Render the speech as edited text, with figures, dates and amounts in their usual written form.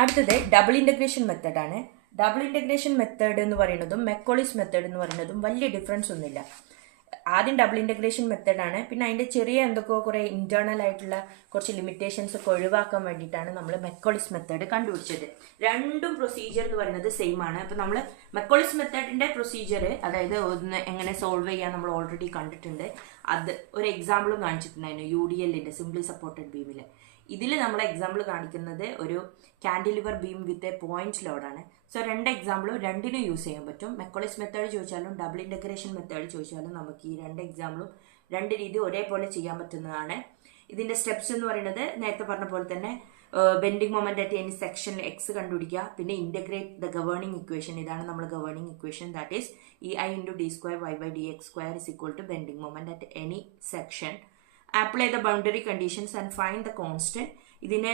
അടുത്തത് double integration മെത്തേഡാണ്. Double integration method എന്ന് പറയുന്നതും മെക്കോളിസ് മെത്തേഡ് എന്ന് പറയുന്നതും വലിയ ഡിഫറൻസ് ഒന്നുമില്ല. ആദ്യം ഡബിൾ ഇൻ്റഗ്രേഷൻ മെത്തേഡാണ്, പിന്നെ അതിൻ്റെ ചെറിയ എന്തൊക്കെയോ കുറേ ഇൻറ്റേർണൽ ആയിട്ടുള്ള കുറച്ച് ലിമിറ്റേഷൻസ് ഒക്കെ ഒഴിവാക്കാൻ വേണ്ടിയിട്ടാണ് നമ്മൾ മെക്കോളിസ് മെത്തേഡ് കണ്ടുപിടിച്ചത്. രണ്ടും പ്രൊസീജിയർ എന്ന് പറയുന്നത് സെയിം ആണ്. അപ്പോൾ നമ്മൾ മെക്കോളിസ് മെത്തേഡിൻ്റെ പ്രൊസീജിയർ, അതായത് ഒന്ന് എങ്ങനെ സോൾവ് ചെയ്യാൻ നമ്മൾ ഓൾറെഡി കണ്ടിട്ടുണ്ട്. അത് ഒരു എക്സാമ്പിളും കാണിച്ചിട്ടുണ്ടായിരുന്നു UDL സിംപ്ലി സപ്പോർട്ടഡ് ബീമിൽ. ഇതിൽ നമ്മൾ എക്സാമ്പിൾ കാണിക്കുന്നത് ഒരു cantilever beam with a point ലോഡാണ്. സോ രണ്ട് എക്സാമ്പിളും രണ്ടിനും യൂസ് ചെയ്യാൻ പറ്റും. മെക്കോളിസ് മെത്തേഡ് ചോദിച്ചാലും ഡബിൾ ഇൻ്റഗ്രേഷൻ മെത്തേഡ് ചോദിച്ചാലും നമുക്ക് ഈ രണ്ട് എക്സാമ്പിളും രണ്ട് രീതി ഒരേപോലെ ചെയ്യാൻ പറ്റുന്നതാണ്. ഇതിൻ്റെ സ്റ്റെപ്സ് എന്ന് പറയുന്നത് നേരത്തെ പറഞ്ഞ പോലെ തന്നെ bending moment at any section X കണ്ടുപിടിക്കുക, പിന്നെ ഇന്റഗ്രേറ്റ് ദ ഗവേണിംഗ് ഇക്വേഷൻ. ഇതാണ് നമ്മൾ governing equation, that is EI × d² y/dx² is equal to bending moment at any section. Apply the boundary conditions and find the constant. ഇതിനെ